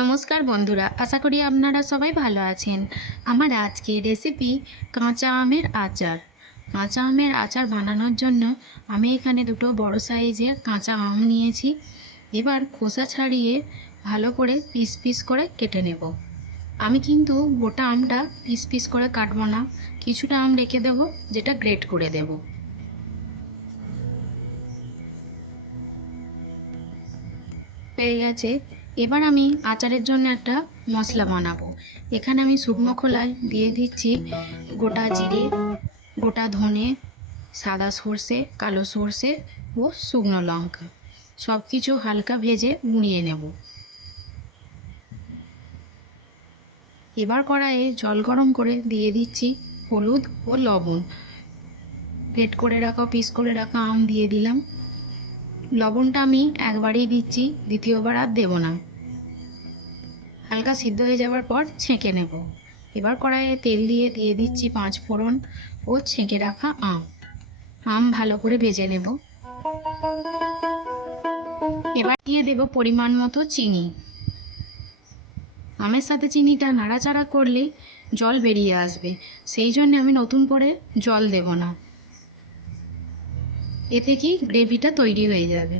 নমস্কার বন্ধুরা, আশা করি আপনারা সবাই ভালো আছেন। আমার আজকের রেসিপি কাঁচা আমের আচার। কাঁচা আমের আচার বানানোর জন্য আমি এখানে দুটো বড় সাইজের কাঁচা আম নিয়েছি। এবার খোসা ছাড়িয়ে ভালো করে পিস পিস করে কেটে নেব। আমি কিন্তু গোটা আমটা পিস পিস করে কাটবো না, কিছুটা আম রেখে দেব যেটা গ্রেট করে দেব। হয়ে গেছে। এবার আমি আচারের জন্য একটা মশলা বানাবো। এখানে আমি শুকনো খোলায় দিয়ে দিচ্ছি গোটা জিরে, গোটা ধনে, সাদা সর্ষে, কালো সর্ষে ও শুকনো লঙ্কা। সব কিছু হালকা ভেজে গুঁড়িয়ে নেব। এবার কড়াইয়ে জল গরম করে দিয়ে দিচ্ছি হলুদ ও লবণ। গ্রেট করে রাখা পিস করে রাখা আম দিয়ে দিলাম। লবণটা আমি একবারেই দিচ্ছি, দ্বিতীয়বার আর দেব না। হালকা সিদ্ধ হয়ে যাওয়ার পর ছেঁকে নেব। এবার কড়াইয়ে তেল দিয়ে দিচ্ছি 5 ফোড়ন ও ছেঁকে রাখা আম ভালো করে ভেজে নেব। এবার দিয়ে দেব পরিমাণ মতো চিনি। আমের সাথে চিনিটা নাড়াচাড়া করলে জল বেরিয়ে আসবে, সেই জন্য আমি নতুন করে জল দেব না। এতে কি গ্রেভিটা তৈরি হয়ে যাবে।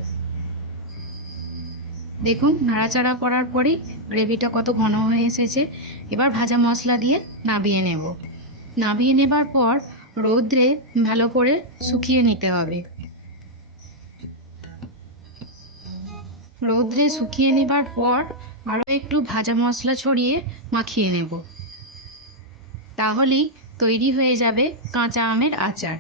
দেখুন নাড়াচাড়া করার পরেই গ্রেভিটা কত ঘন হয়ে এসেছে। এবার ভাজা মশলা দিয়ে নামিয়ে নেব। নামিয়ে নেবার পর রৌদ্রে ভালো করে শুকিয়ে নিতে হবে। রৌদ্রে শুকিয়ে নেবার পর আরও একটু ভাজা মশলা ছড়িয়ে মাখিয়ে নেব। তাহলেই তৈরি হয়ে যাবে কাঁচা আমের আচার।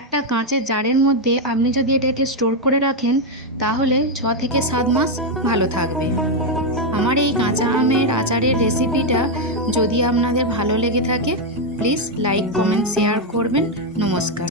একটা কাঁচের জারের মধ্যে আপনি যদি এটাকে স্টোর করে রাখেন তাহলে 6 থেকে 7 মাস ভালো থাকবে। আমার এই কাঁচা আমের আচারের রেসিপিটা যদি আপনাদের ভালো লেগে থাকে প্লিজ লাইক, কমেন্ট, শেয়ার করবেন। নমস্কার।